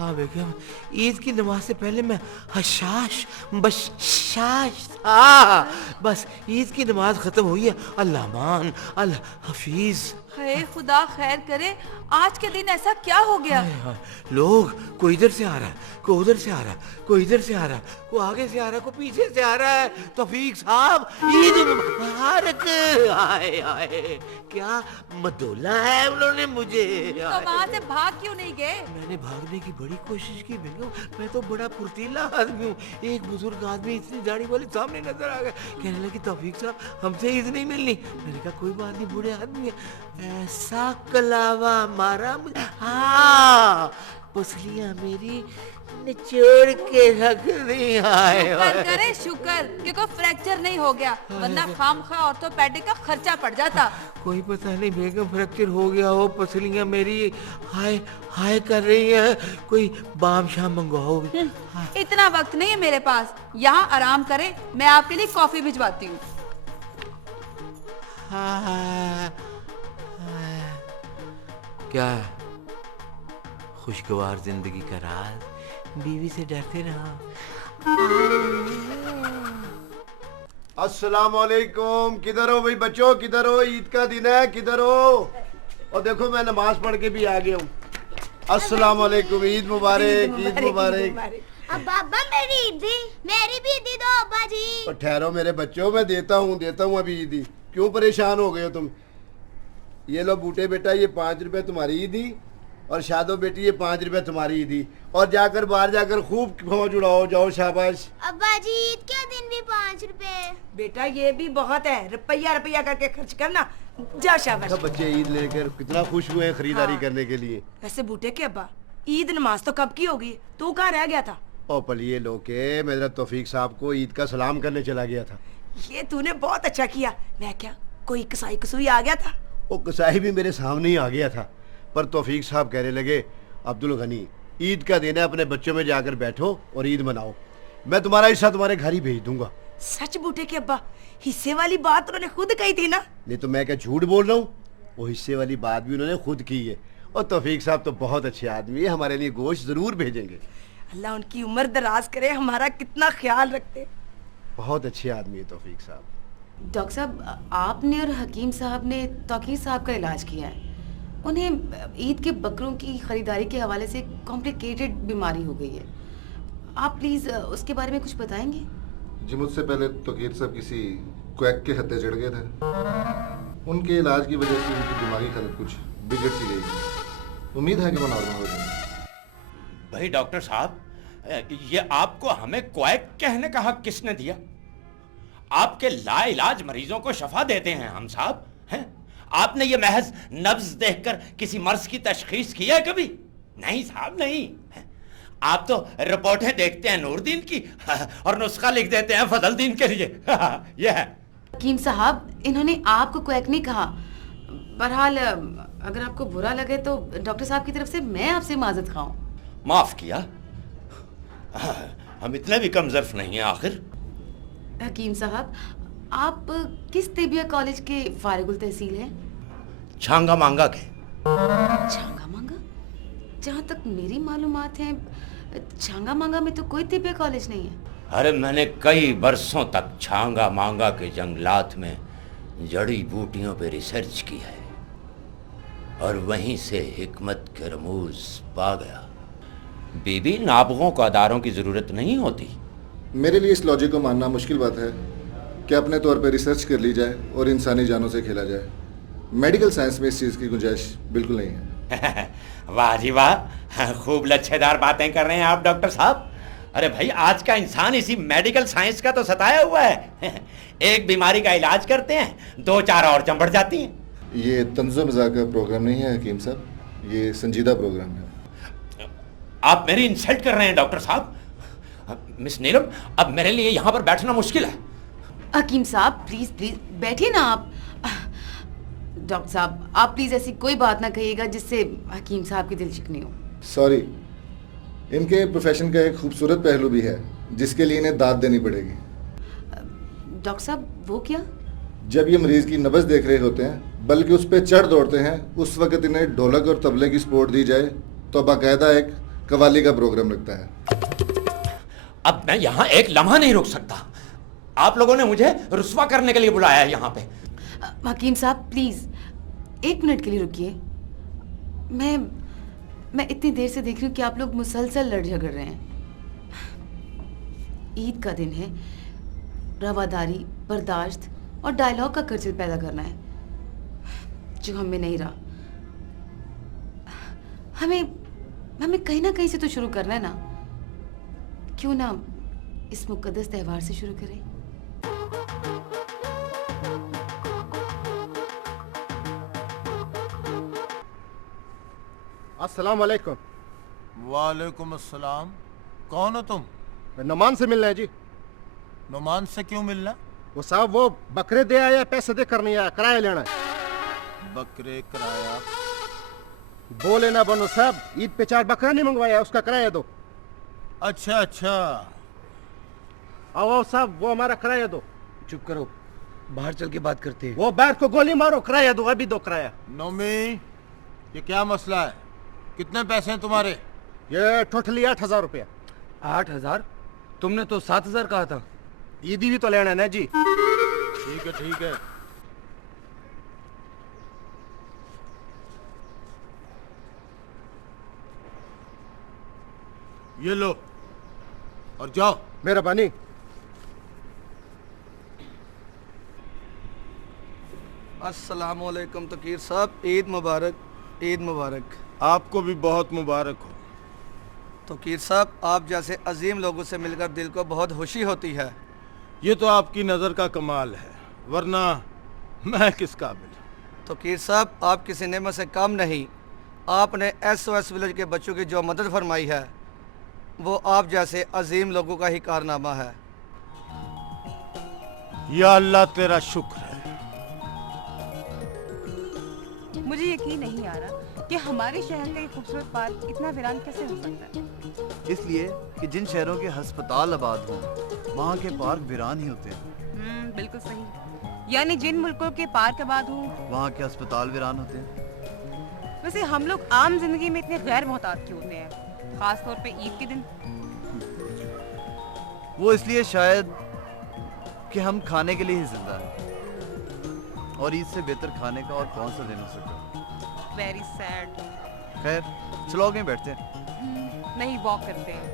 हाँ बेगम, ईद की नमाज से पहले मैं हशाश बशाश था। बस ईद की नमाज खत्म हुई है, अल्लाह मान अल्लाह हफीज। हे खुदा खैर करे, आज के दिन ऐसा क्या हो गया? लोग, कोई इधर से आ रहा है, कोई उधर से आ रहा है, कोई इधर से आ रहा है, कोई आगे से आ रहा है, कोई पीछे से आ रहा है। तौफीक साहब, ईद मुबारक। आए आए, क्या मदोला है उन्होंने मुझे। तो वहाँ से भाग क्यों नहीं गए? मैंने भागने की बड़ी कोशिश की बेगम, मैं तो बड़ा फुर्तीला आदमी हूँ। एक बुजुर्ग आदमी इतनी दाढ़ी वाले सामने नजर आ गए, कहने लगे तौफीक साहब हमसे ईद नहीं मिलनी। मैंने कहा कोई बात नहीं, बूढ़े आदमी है। ऐसा कलावा मारा मुझे, हाँ पसलियां मेरी निचोड़ के रख दी। शुक्र करे शुक्र कि कोई फ्रैक्चर नहीं हो गया, वरना खामखा ऑर्थोपेडिक का खर्चा पड़ जाता। कोई पता नहीं बेगम, फ्रैक्चर हो गया हो, पसलियां मेरी हाय हाय कर रही है, कोई बाम शाम मंगवाओ। इतना वक्त नहीं है मेरे पास, यहाँ आराम करे, मैं आपके लिए कॉफी भिजवाती हूँ। क्या खुशगवार जिंदगी का राज, बीवी से डरते रहो। अस्सलाम वालेकुम। किधर हो भाई बच्चों, किधर हो? ईद का दिन है, किधर हो? और देखो मैं नमाज पढ़ के भी आ गया हूँ। अस्सलाम वालेकुम, ईद मुबारक, ईद मुबारक। अब बाबा मेरी ईदी, मेरी भी ईदी दो अब्बा जी। और ठहरो मेरे बच्चों, मैं देता हूँ अभी ईदी। क्यों परेशान हो गए हो तुम? ये लो बूटे बेटा, ये 5 रुपए तुम्हारी ईदी, और शादो बेटी ये 5 रुपए तुम्हारी ईदी। और जाकर बाहर जाकर खूब फौज उड़ाओ, जाओ शाबाश। अब्बा जी ईद के दिन भी 5 रुपए। बेटा ये भी बहुत है, रुपया रुपया करके खर्च करना। जा शाबाश। सब बच्चे ईद लेकर कितना खुश हुए हैं खरीदारी करने के लिए। वैसे बूटे के अब्बा, ईद नमाज तो कब की होगी? तू कहाँ रह गया था? ओ पलिए लोके, मेरा तौफीक साहब को ईद का सलाम करने चला गया था। ये तूने बहुत अच्छा किया। मैं क्या कोई कसाई कसूई आ गया था? वो कसाई भी मेरे सामने ही आ गया था, पर तौफीक साहब कहने लगे अब्दुल गनी ईद का दिन है, अपने बच्चों में जाकर बैठो और ईद मनाओ, मैं तुम्हारा हिस्सा तुम्हारे घर ही भेज दूंगा। सच बूटे के अब्बा, हिस्से वाली बात उन्होंने खुद कही थी ना? नहीं तो मैं क्या झूठ बोल रहा हूँ? वो हिस्से वाली बात भी उन्होंने खुद की है। और तौफीक साहब तो बहुत अच्छे आदमी है, हमारे लिए गोश्त जरूर भेजेंगे। अल्लाह उनकी उम्र दराज करे, हमारा कितना ख्याल रखते। बहुत अच्छे आदमी है तौफीक साहब। डॉक्टर साहब, आपने और हकीम साहब ने तौकीर साहब का इलाज किया है। उन्हें ईद के बकरों की खरीदारी के हवाले से कॉम्प्लिकेटेड बीमारी हो गई है। आप प्लीज उसके बारे में कुछ बताएंगे? जी मुझसे पहले तौकीर साहब किसी क्वैक के हत्थे चढ़ गए थे। उनके इलाज की वजह से उनकी दिमागी हालत कुछ बिगड़ सी गई। उम्मीद है कि वो नॉर्मल हो जाएंगे। भाई डॉक्टर साहब, ये आपको हमें क्वैक कहने का हक किसने दिया? आपके लाइलाज मरीजों को शफा देते हैं हम साहब, हैं? आपने ये महज नब्ज देखकर किसी मर्ज की तशखीस की है कभी? नहीं साहब नहीं। आप तो रिपोर्टें देखते हैं नूरदीन की और नुस्खा लिख देते हैं फजलदीन के लिए। ये है। हकीम साहब, इन्होंने आपको क्वैक नहीं कहा। बहरहाल अगर आपको बुरा लगे तो डॉक्टर साहब की तरफ से मैं आपसे माजरत खाऊं। माफ किया, हम इतने भी कम ज़र्फ नहीं हैं आखिर। हकीम साहब, आप किस तिबिया कॉलेज के फारिगुल तहसील हैं? छांगा मांगा के। छांगा मांगा? जहाँ तक मेरी मालूमात है छांगा मांगा में तो कोई तिबिया कॉलेज नहीं है। अरे मैंने कई बरसों तक छांगा मांगा के जंगलात में जड़ी बूटियों पे रिसर्च की है और वहीं से हिकमत के रमूज पा गया। बीबी नाबगों को अदारों की जरूरत नहीं होती। मेरे लिए इस लॉजिक को मानना मुश्किल बात है कि अपने तौर पर रिसर्च कर ली जाए और इंसानी जानों से खेला जाए। मेडिकल साइंस में इस चीज़ की गुंजाइश बिल्कुल नहीं है। वाह जी वाह, खूब लच्छेदार बातें कर रहे हैं आप डॉक्टर साहब। अरे भाई, आज का इंसान इसी मेडिकल साइंस का तो सताया हुआ है। एक बीमारी का इलाज करते हैं, 2-4 और चंबड़ जाती हैं। ये तंज़ो मज़ाक का प्रोग्राम नहीं है हकीम साहब, ये संजीदा प्रोग्राम है। आप मेरी इंसल्ट कर रहे हैं डॉक्टर साहब। मिस नीलम, अब मेरे लिए यहाँ पर बैठना मुश्किल है। हकीम साहब प्लीज प्लीज बैठिए ना आप। डॉक्टर साहब, आप प्लीज ऐसी कोई बात ना कहिएगा जिससे हकीम साहब की दिल चिकनी हो। सॉरी, इनके प्रोफेशन का एक खूबसूरत पहलू भी है जिसके लिए इन्हें दाद देनी पड़ेगी। डॉक्टर साहब, वो क्या? जब ये मरीज की नब्ज देख रहे होते हैं बल्कि उस पर चढ़ दौड़ते हैं, उस वक्त इन्हें ढोलक और तबले की सपोर्ट दी जाए तो बाकायदा एक कवाली का प्रोग्राम रखता है। अब मैं यहाँ एक लम्हा नहीं रुक सकता। आप लोगों ने मुझे रुस्वा करने के लिए बुलाया है यहाँ पे। हकीम साहब प्लीज 1 मिनट के लिए रुकिए। मैं इतनी देर से देख रही हूँ कि आप लोग मुसलसल लड़ झगड़ रहे हैं। ईद का दिन है, रवादारी, बर्दाश्त और डायलॉग का कर्तव्य पैदा करना है जो हम में नहीं रहा। हमें कहीं ना कहीं से तो शुरू करना है ना। क्यों ना इस मुकद्दस त्योहार से शुरू करें। अस्सलाम वालेकुम। वालेकुम अस्सलाम। कौन हो तुम? नुमान से मिलना है जी। नुमान से क्यों मिलना? वो साहब वो बकरे दे आया, पैसे दे कर नहीं आया, किराया लेना है। बकरे किराया? बोले ना बनो साहब, ईद पे 4 बकरा नहीं मंगवाया, उसका किराया दो। अच्छा अच्छा। आओ साहब, वो हमारा किराया दो। चुप करो, बाहर चल के बात करते हैं। वो बैठ को गोली मारो, किराया दो, अभी दो किराया। नोमी, ये क्या मसला है? कितने पैसे हैं तुम्हारे? ये टोटली 8,000 रुपया। 8,000? तुमने तो 7,000 कहा था। ईदी भी तो लेना है ना जी। ठीक है ठीक है। ये लो और जाओ। मेहरबानी। अस्सलाम वालेकुम तकीर साहब, ईद मुबारक। ईद मुबारक। आपको भी बहुत मुबारक हो। तकीर साहब, आप जैसे अजीम लोगों से मिलकर दिल को बहुत खुशी होती है। ये तो आपकी नज़र का कमाल है, वरना मैं किस काबिल। तकीर साहब, आप किसी नेमत से कम नहीं। आपने SOS विलेज के बच्चों की जो मदद फरमाई है वो आप जैसे अजीम लोगों का ही कारनामा है। या अल्लाह तेरा शुक्र है। मुझे यकीन नहीं आ रहा कि हमारे शहर का ये खूबसूरत पार्क इतना वीरान कैसे हो सकता है। इसलिए कि जिन शहरों के अस्पताल आबाद हों वहाँ के पार्क वीरान ही होते हैं। बिल्कुल सही। यानी जिन मुल्कों के पार्क आबाद हों वहाँ के अस्पताल वीरान होते हैं। वैसे हम लोग आम जिंदगी में इतने गैर मोहतात क्यों होते हैं, खास तौर पे ईद के दिन? वो इसलिए शायद कि हम खाने के लिए ही जिंदा हैं, और ईद से बेहतर खाने का और कौन सा दिन हो सकता है। Very sad. खैर चलो आगे बैठते हैं। नहीं, वॉक करते हैं।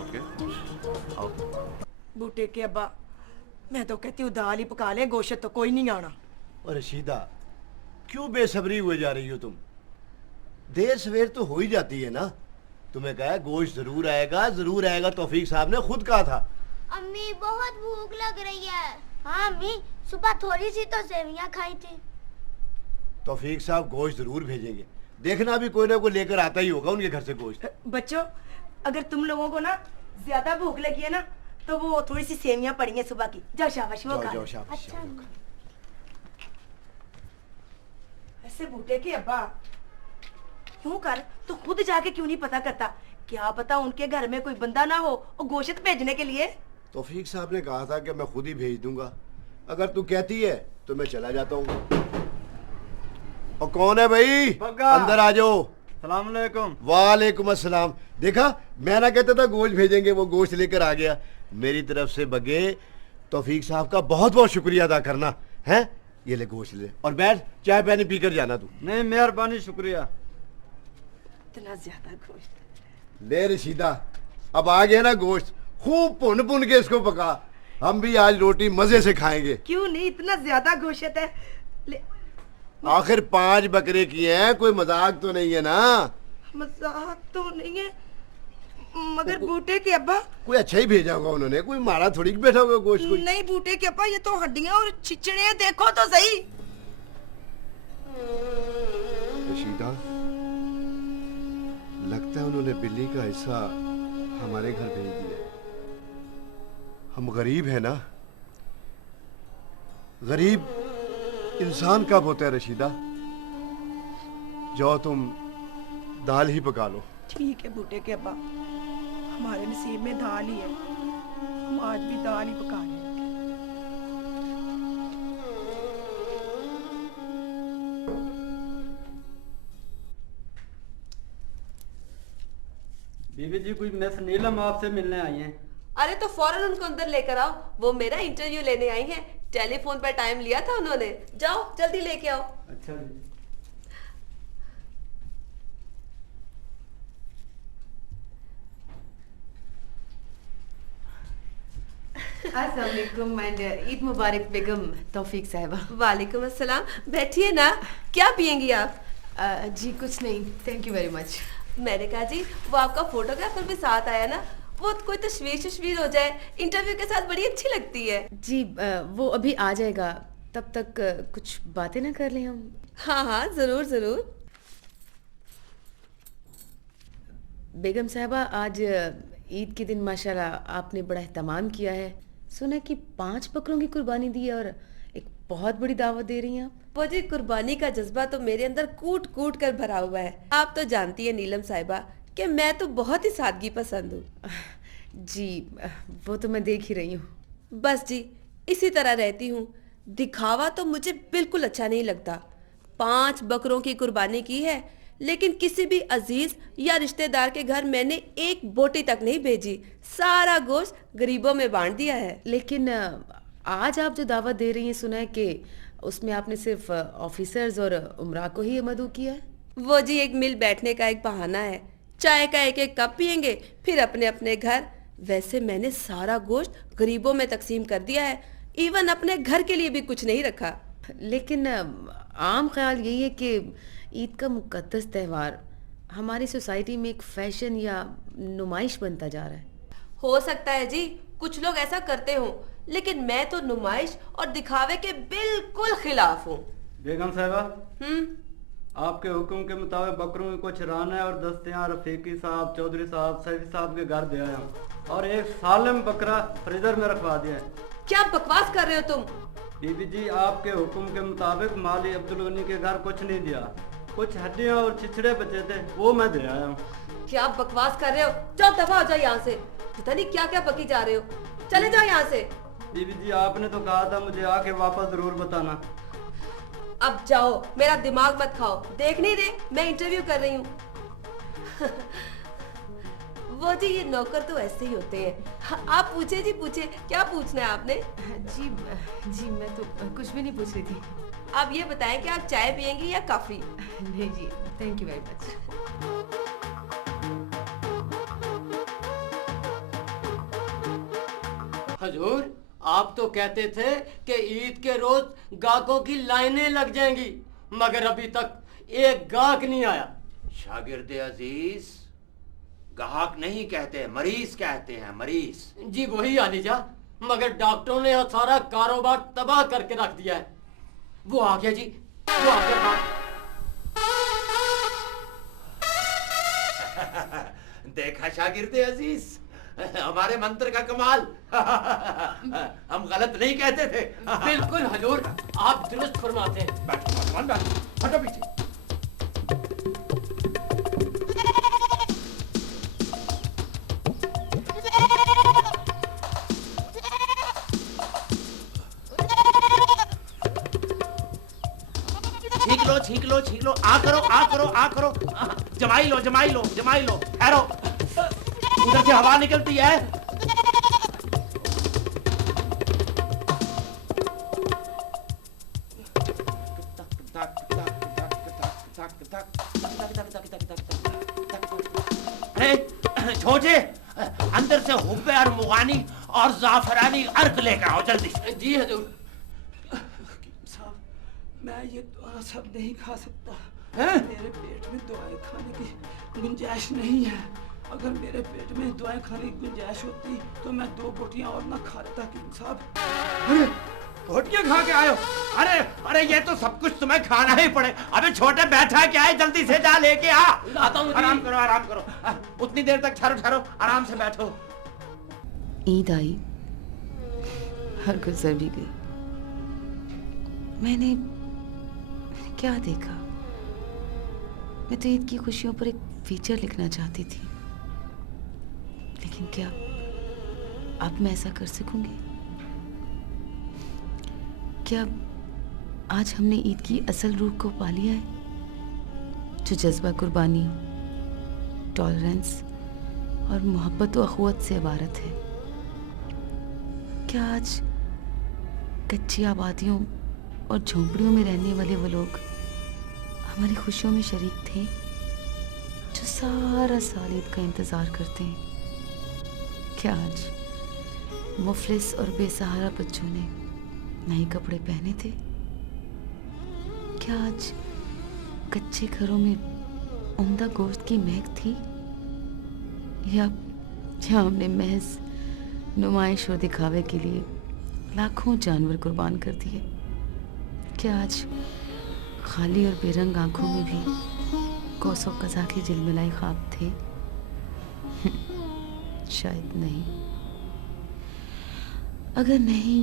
ओके आओ। बूटे के अब्बा, मैं तो कहती हूँ दाल ही पका ले, गोश्त तो कोई नहीं आना। और रशीदा, क्यों बेसब्री हुए जा रही हो तुम? देर सवेर तो हो ही जाती है ना। तुम्हें कहा गोश्त जरूर आएगा, तौफीक साहब ने खुद कहा था। अम्मी बहुत भूख लग रही है। हाँ अम्मी, सुबह थोड़ी सी तो सेवियां खाई थी। तौफीक साहब गोश्त जरूर भेजेंगे, देखना भी कोई ना कोई लेकर आता ही होगा उनके घर से गोश्त। बच्चों, अगर तुम लोगों को ना ज्यादा भूख लगी है ना तो वो थोड़ी सी सेवियां पड़ी हैं सुबह की। जाओ शाबाश, वो खा। जाओ शाबाश। अच्छा ऐसे बूटे के अब्बा क्यों कर, तो खुद जाके क्यों नहीं पता करता? क्या पता उनके घर में कोई बंदा ना हो और गोश्त भेजने के लिए। तौफीक साहब ने कहा था कि मैं खुद ही भेज दूंगा। अगर तू कहती है तो मैं चला जाता हूँ। और कौन है भाई? अंदर आ जाओ। सलाम अलैकुम। वालेकुम अस्सलाम। देखा, मैं ना कहता था गोश्त भेजेंगे, वो गोश्त लेकर आ गया। मेरी तरफ से बगे तौफीक साहब का बहुत बहुत शुक्रिया अदा करना है। ये ले गोश्त ले और बैठ, चाय पानी पीकर जाना तू। नहीं, मेहरबानी, शुक्रिया। इतना ज्यादा गोश्त ले रशीदा, अब आ गया ना गोश्त, खूब भुन भुन के इसको पका। हम भी आज रोटी मजे से खाएंगे। क्यों नहीं, इतना ज्यादा गोश्त है। आखिर 5 बकरे किए हैं, कोई मजाक तो नहीं है ना? मजाक तो नहीं है, मगर बूटे के अब्बा कोई अच्छा ही भेजा होगा उन्होंने, कोई मारा थोड़ी बैठा होगा गोश्त कोई। नहीं बूटे के अब्बा, ये तो हड्डियां और छिचड़े हैं, देखो तो सही। रशीदा, लगता है उन्होंने बिल्ली का हिस्सा हमारे घर भेज दिया। हम गरीब हैं ना। गरीब इंसान कब होता है रशीदा? जाओ तुम दाल ही पका लो। ठीक है बूटे के अब्बा, हमारे नसीब में दाल ही है, हम आज भी दाल ही पका लेंगे। बीबी जी कुछ मिस नीलम आपसे मिलने आई हैं। अरे तो फौरन उनको अंदर लेकर आओ, वो मेरा इंटरव्यू लेने आई हैं। टेलीफोन पर टाइम लिया था उन्होंने। जाओ जल्दी लेके आओ। अच्छा जी। अस्सलाम वालेकुम एंड ईद मुबारक बेगम तौफीक साहिबा। वालेकुम अस्सलाम। बैठिए ना, क्या पियेंगी आप? जी कुछ नहीं, थैंक यू वेरी मच। मैंने कहा जी वो आपका फोटोग्राफर भी साथ आया ना, वो कोई तस्वीर हो जाए इंटरव्यू के साथ, बड़ी अच्छी लगती है। जी वो अभी आ जाएगा, तब तक कुछ बातें ना कर लें हम। हाँ हाँ जरूर जरूर। बेगम साहिबा आज ईद के दिन माशाल्लाह आपने बड़ा एहतमाम किया है। सुना कि 5 बकरों की कुर्बानी दी है और एक बहुत बड़ी दावत दे रही हैं आप। वो जी कुर्बानी का जज्बा तो मेरे अंदर कूट कूट कर भरा हुआ है। आप तो जानती है नीलम साहिबा कि मैं तो बहुत ही सादगी पसंद हूँ। जी वो तो मैं देख ही रही हूँ। बस जी इसी तरह रहती हूँ। दिखावा तो मुझे बिल्कुल अच्छा नहीं लगता। 5 बकरों की कुर्बानी की है, लेकिन किसी भी अजीज या रिश्तेदार के घर मैंने एक बोटी तक नहीं भेजी। सारा गोश्त गरीबों में बांट दिया है। लेकिन आज आप जो दावत दे रही हैं, सुना है कि उसमें आपने सिर्फ ऑफिसर्स और उमरा को ही मदऊ किया है। वो जी एक मिल बैठने का एक बहाना है। चाय का एक एक कप पियेंगे, फिर अपने अपने घर। वैसे मैंने सारा गोश्त गरीबों में तकसीम कर दिया है, इवन अपने घर के लिए भी कुछ नहीं रखा। लेकिन आम ख्याल यही है कि ईद का मुकद्दस त्यौहार हमारी सोसाइटी में एक फैशन या नुमाइश बनता जा रहा है। हो सकता है जी कुछ लोग ऐसा करते हों, लेकिन मैं तो नुमाइश और दिखावे के बिल्कुल खिलाफ हूँ। बेगम साहिबा, आपके हुक्म के मुताबिक बकरों की कुछ राना और दस्तियां रफीकी साहब, चौधरी साहब, सैफी साहब के घर दे आया हूँ और एक सालम बकरा फ्रीजर में रखवा दिया है। क्या बकवास कर रहे हो तुम? बीबी जी आपके हुक्म के मुताबिक माली अब्दुल गनी के घर कुछ नहीं दिया, कुछ हड्डियां और छिछड़े बचे थे, वो मैं दे आया हूँ। क्या बकवास कर रहे हो? जाओ दफा हो जाओ यहाँ से। पता नहीं क्या क्या बकी जा रहे हो, चले जाओ यहाँ से। बीबी जी आपने तो कहा था मुझे आके वापस जरूर बताना। अब जाओ, मेरा दिमाग मत खाओ। देख नहीं रहे मैं इंटरव्यू कर रही हूँ। वो जी ये नौकर तो ऐसे ही होते हैं। आप पूछे जी, पूछे क्या पूछना है आपने? जी मैं तो कुछ भी नहीं पूछ रही थी। आप ये बताएं कि आप चाय पियेंगी या कॉफी? नहीं जी, थैंक यू वेरी मच। हजूर आप तो कहते थे कि ईद के रोज गाहकों की लाइनें लग जाएंगी, मगर अभी तक एक गाहक नहीं आया। शागिर्द अजीज, गाहक नहीं कहते, मरीज कहते हैं, मरीज। जी वही आलिजा, मगर डॉक्टरों ने सारा कारोबार तबाह करके रख दिया है। वो आ गया जी, वो आ गया। देखा शागिर्द अजीज, हमारे मंत्र का कमाल। हम गलत नहीं कहते थे। बिल्कुल हजूर, आप दुरुस्त फरमाते हैं। बैठो बैठो, हटो पीछे। छींक लो, छींक लो। आ करो, आ करो, आ करो। जमाई लो, जमाई लो, जमाई लो। ठहरो, उधर से हवा निकलती है। अरे छोटे, अंदर से हुब्बे और मुगानी और जाफरानी अर्क लेकर आओ जल्दी से। जी हजूर। मैं ये दुआ सब नहीं खा सकता। मेरे पेट में दुआएं खाने की गुंजाइश नहीं है। अगर मेरे पेट में दुआएं खाने की गुंजाइश होती तो मैं 2 बोटियां और ना खाता कीम साहब। अरे बोटियां खा के आयो? अरे अरे ये तो सब कुछ तुम्हें खाना ही पड़े। अबे छोटे बैठा क्या है, जल्दी से जा लेके आ। आता हूँ। आराम करो, आराम करो। उतनी देर तक ठहरो, ठहरो, आराम से बैठो। ईद आई, हर गुजर भी गई। मैंने क्या देखा? मैं तो ईद की खुशियों पर एक फीचर लिखना चाहती थी, लेकिन क्या अब मैं ऐसा कर सकूंगी? क्या आज हमने ईद की असल रूह को पा लिया है, जो जज्बा कुर्बानी, टॉलरेंस और मोहब्बत व अखुवत से इबारत है। क्या आज कच्ची आबादियों और झोंपड़ियों में रहने वाले वो लोग हमारी खुशियों में शरीक थे जो सारा साल ईद का इंतज़ार करते हैं? क्या आज मुफलिस और बेसहारा बच्चों ने नए कपड़े पहने थे? क्या आज कच्चे घरों में उम्दा गोश्त की महक थी, या हमने महज नुमाइश और दिखावे के लिए लाखों जानवर कुर्बान कर दिए? क्या आज खाली और बेरंग आंखों में भी कौसो कज़ा के झिलमिलाए ख्वाब थे? शायद नहीं। अगर नहीं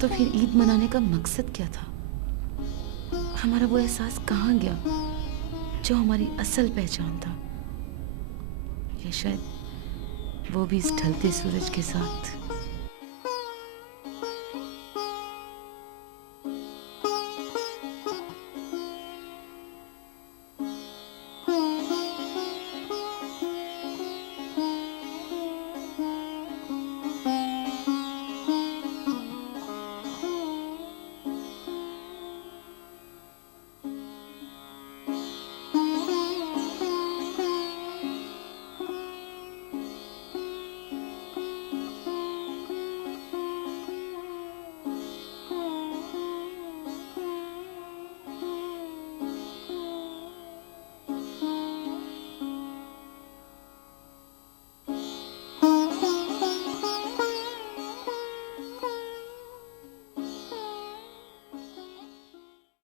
तो फिर ईद मनाने का मकसद क्या था? हमारा वो एहसास कहाँ गया जो हमारी असल पहचान था? या शायद वो भी इस ढलते सूरज के साथ